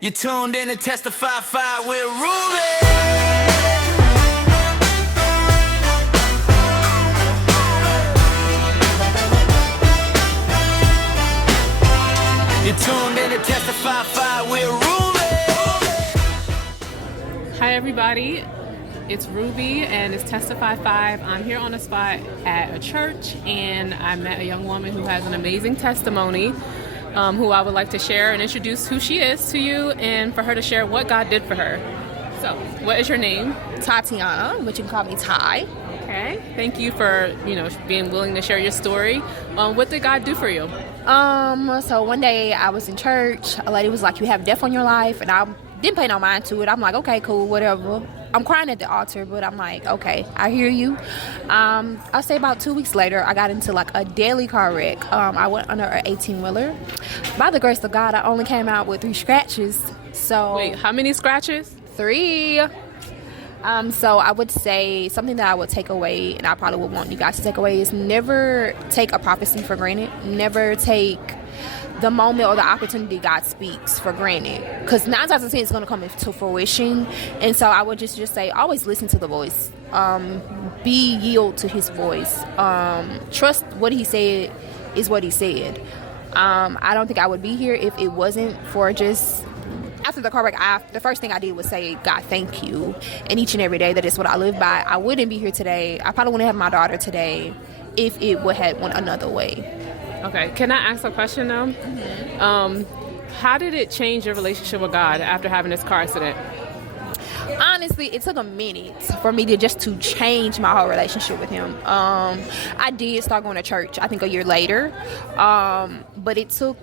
You tuned in to Testify 5 with Ruby. You tuned in to Testify 5 with Ruby. Hi everybody, it's Ruby and it's Testify 5. I'm here on the spot at a church and I met a young woman who has an amazing testimony who I would like to share and introduce who she is to you and for her to share what God did for her. So, what is your name? Tatiana, but you can call me Ty. Okay, thank you for being willing to share your story. What did God do for you? So one day I was in church. A lady was like, "You have death on your life," and I didn't pay no mind to it. I'm like, "Okay, cool, whatever." I'm crying at the altar, but I'm like, "Okay, I hear you." I'll say about 2 weeks later, I got into like a deadly car wreck. I went under an 18-wheeler. By the grace of God, I only came out with 3 scratches. So Wait, how many scratches? 3. So I would say something that I would take away, and I probably would want you guys to take away, is never take a prophecy for granted. Never take the moment or the opportunity God speaks for granted, because 9 times out of 10 it's going to come into fruition. And so I would just say, always listen to the voice. Be yield to His voice. Trust what He said is what He said. I don't think I would be here if it wasn't for just. After the car wreck, the first thing I did was say, "God, thank you." And each and every day, that is what I live by. I wouldn't be here today. I probably wouldn't have my daughter today if it would have went another way. Okay, can I ask a question now? Mm-hmm. How did it change your relationship with God after having this car accident? Honestly, it took a minute for me to change my whole relationship with Him. I did start going to church, I think a year later, but it took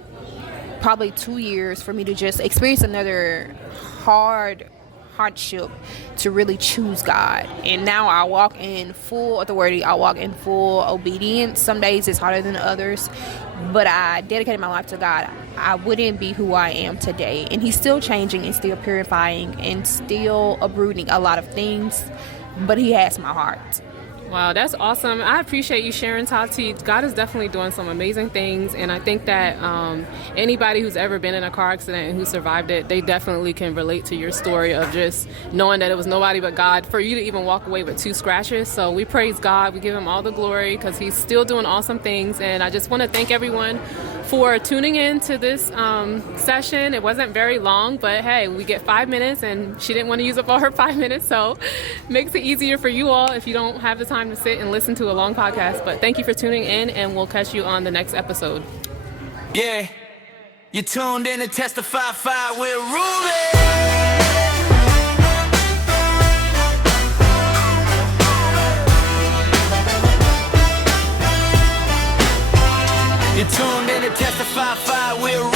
probably 2 years for me to just experience another hardship to really choose God. And now I walk in full authority. I walk in full obedience. Some days it's harder than others, but I dedicated my life to God. I wouldn't be who I am today. And He's still changing and still purifying and still uprooting a lot of things, but He has my heart. Wow, that's awesome. I appreciate you sharing, Tati. God is definitely doing some amazing things, and I think that anybody who's ever been in a car accident and who survived it, they definitely can relate to your story of just knowing that it was nobody but God for you to even walk away with 2 scratches. So we praise God. We give Him all the glory because He's still doing awesome things, and I just want to thank everyone for tuning in to this session. It wasn't very long, but hey, we get 5 minutes, and she didn't want to use up all her 5 minutes, so makes it easier for you all if you don't have the time to sit and listen to a long podcast. But thank you for tuning in, and we'll catch you on the next episode. Yeah, you tuned in to Testify 5 with Ruby. You tuned in to Testify 5 with